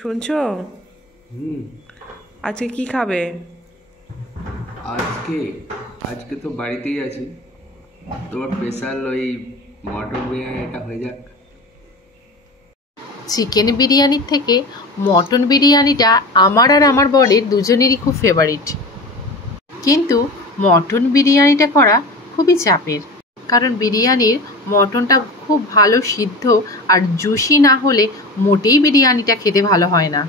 শুনছো? হুম। আজকে কি খাবে? আজকে আজকে তো বাড়িতেই আছি। তোমার স্পেশাল ওই মটন বিরিয়ানিটা হয়ে যাক। চিকেন বিরিয়ানির থেকে মটন বিরিয়ানিটা আমার আর আমার বরের দুজনেরই খুব ফেভারিট। কিন্তু মটন বিরিয়ানিটা করা খুবই চাপের, কারণ বিরিয়ানির মটনটা খুব ভালো সিদ্ধ আর জুসি না হলে মোটেই বিরিয়ানিটা খেতে ভালো হয় না।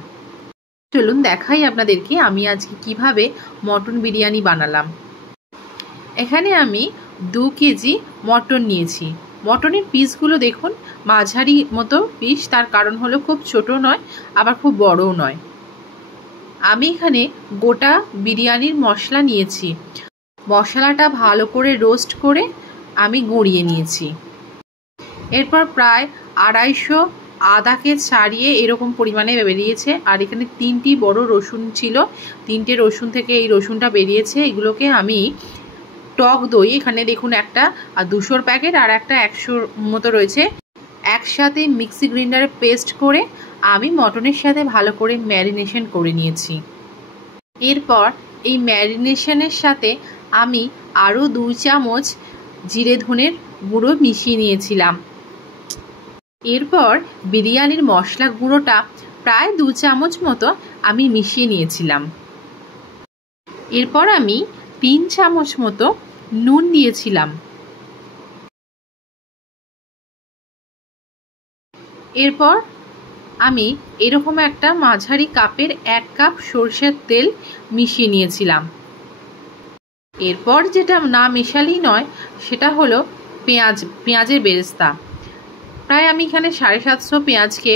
চলুন দেখাই আপনাদেরকে আমি আজকে কিভাবে মটন বিরিয়ানি বানালাম। এখানে আমি 2 কেজি মটন নিয়েছি। মটনের পিসগুলো দেখুন মাঝারি মতো পিস, তার কারণ হলো খুব ছোট নয় আবার খুব বড়ও নয়। আমি এখানে গোটা বিরিয়ানির মশলা নিয়েছি। মশলাটা ভালো করে রোস্ট করে আমি গুঁড়িয়ে নিয়েছি। এরপর প্রায় 250 আদাকে ছাড়িয়ে এরকম পরিমাণে বেরিয়েছে। আর এখানে 3টি বড় রসুন ছিল, 3টে রসুন থেকে এই রসুনটা বেরিয়েছে। এগুলোকে আমি টক দই, এখানে দেখুন একটা 200 প্যাকেট আর একটা 100 মতো রয়েছে, একসাথে মিক্সি গ্রাইন্ডারে পেস্ট করে আমি মটনের সাথে ভালো করে ম্যারিনেশন করে নিয়েছি। এরপর এই ম্যারিনেশনের সাথে আমি আরও 2 চামচ জিরে ধনের গুঁড়ো মিশিয়ে নিয়েছিলাম। এরপর বিরিয়ানির মশলা গুঁড়োটা প্রায় 2 চামচ মতো আমি মিশিয়ে নিয়েছিলাম। এরপর আমি 3 চামচ মতো নুন দিয়েছিলাম। এরপর আমি এরকম একটা মাঝারি কাপের 1 কাপ সরষের তেল মিশিয়ে নিয়েছিলাম। এরপর যেটা না মেশালেই নয় সেটা হলো পেঁয়াজের বেরেস্তা। প্রায় আমি এখানে 750 পেঁয়াজকে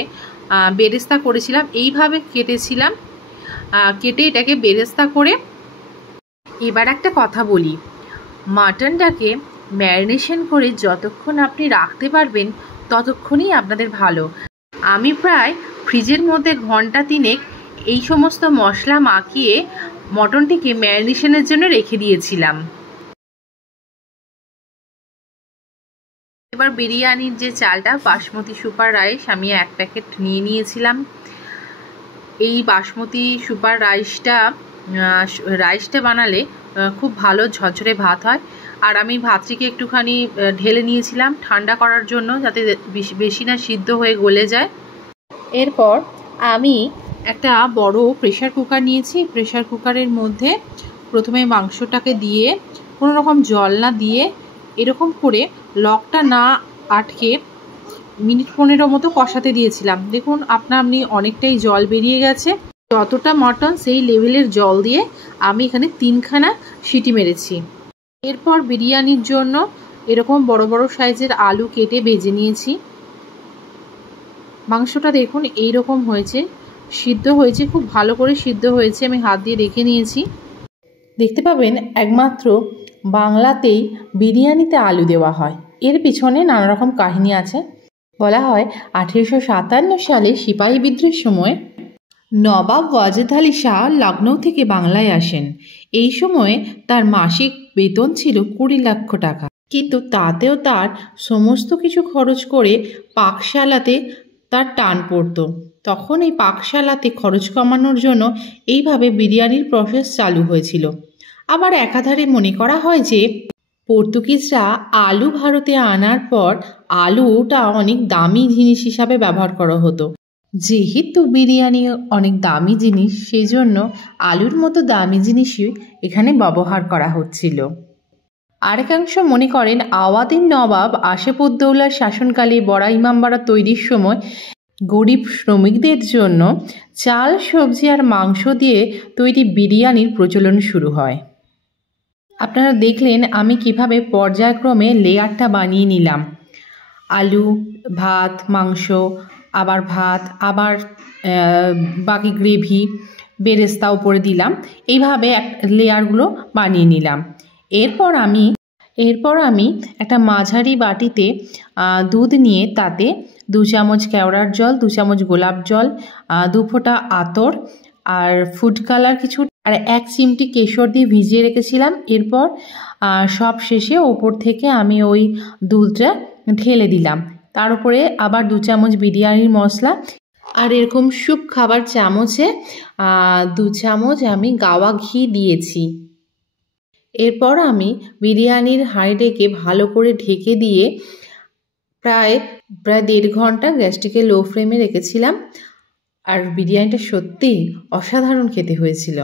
বেরেস্তা করেছিলাম, এইভাবে কেটেছিলাম। কেটে এটাকে বেরেস্তা করে। এবার একটা কথা বলি, মাটনটাকে ম্যারিনেশন করে যতক্ষণ আপনি রাখতে পারবেন ততক্ষণই আপনাদের ভালো। আমি প্রায় ফ্রিজের মধ্যে ঘন্টা 3 এই সমস্ত মশলা মাখিয়ে মটনটিকে ম্যারিনেশনের জন্য রেখে দিয়েছিলাম। এবার বিরিয়ানির যে চালটা বাসমতি সুপার রাইস আমি 1 প্যাকেট নিয়ে নিয়েছিলাম। এই বাসমতি সুপার রাইসটা বানালে খুব ভালো ঝরঝরে ভাত হয়। আর আমি ভাতটিকে একটুখানি ঢেলে নিয়েছিলাম ঠান্ডা করার জন্য, যাতে বেশি না সিদ্ধ হয়ে গলে যায়। এরপর আমি একটা বড় প্রেসার কুকার নিয়েছি। প্রেসার কুকারের মধ্যে প্রথমে মাংসটাকে দিয়ে কোনো রকম জল না দিয়ে এরকম করে লকটা না আটকে মিনিট 15 মতো কষাতে দিয়েছিলাম। দেখুন আপনি অনেকটাই জল বেরিয়ে গেছে। যতটা মটন সেই লেভেলের জল দিয়ে আমি এখানে 3খানা সিটি মেরেছি। এরপর বিরিয়ানির জন্য এরকম বড় বড় সাইজের আলু কেটে ভেজে নিয়েছি। মাংসটা দেখুন এইরকম হয়েছে, সিদ্ধ হয়েছে, খুব ভালো করে সিদ্ধ হয়েছে। আমি হাত দিয়ে দেখে নিয়েছি। দেখতে পাবেন একমাত্র বাংলাতেই বিরিয়ানিতে আলু দেওয়া হয়, এর পিছনে নানা রকম কাহিনী আছে। বলা হয় 1857 সালে সিপাহী বিদ্রোহের সময় নবাব ওয়াজেদ আলী শাহ লখনৌ থেকে বাংলায় আসেন। এই সময়ে তার মাসিক বেতন ছিল 20 লক্ষ টাকা, কিন্তু তাতেও তার সমস্ত কিছু খরচ করে পাকশালাতে তার টান পড়ত। তখন এই পাকশালাতে খরচ কমানোর জন্য এইভাবে বিরিয়ানির প্রসেস চালু হয়েছিল। আবার একাধারে মনে করা হয় যে পর্তুগিজরা আলু ভারতে আনার পর আলুটা অনেক দামি জিনিস হিসাবে ব্যবহার করা হতো। যেহেতু বিরিয়ানি অনেক দামি জিনিস, সেই জন্য আলুর মতো দামি জিনিসই এখানে ব্যবহার করা হচ্ছিল। আরেকাংশ মনে করেন আওয়াধের নবাব আসিফ-উদ-দৌলার শাসনকালে বড়া ইমামবাড়া তৈরির সময় গরিব শ্রমিকদের জন্য চাল, সবজি আর মাংস দিয়ে তৈরি বিরিয়ানির প্রচলন শুরু হয়। আপনারা দেখলেন আমি কিভাবে পর্যায়ক্রমে লেয়ারটা বানিয়ে নিলাম। আলু, ভাত, মাংস, আবার ভাত, আবার বাকি গ্রেভি, বেরেস্তা উপরে দিলাম, এইভাবে লেয়ারগুলো বানিয়ে নিলাম। এরপর আমি একটা মাঝারি বাটিতে দুধ নিয়ে তাতে 2 চামচ কেওড়ার জল, 2 চামচ গোলাপ জল, 2 ফোঁটা আতর আর ফুড কালার কিছু আর 1 চিমটি কেশর দিয়ে ভিজিয়ে রেখেছিলাম। এরপর সব শেষে ওপর থেকে আমি ওই দুধটা ঢেলে দিলাম। তার উপরে আবার 2 চামচ বিরিয়ানির মশলা। আর এরকম স্যুপ খাবার চামচে 2 চামচ আমি গাওয়া ঘি দিয়েছি। এরপর আমি বিরিয়ানির হাঁড়িটাকে ভালো করে ঢেকে দিয়ে প্রায় 1.5 ঘন্টা গ্যাসটিকে লো ফ্লেমে রেখেছিলাম। আর বিরিয়ানিটা সত্যিই অসাধারণ খেতে হয়েছিল।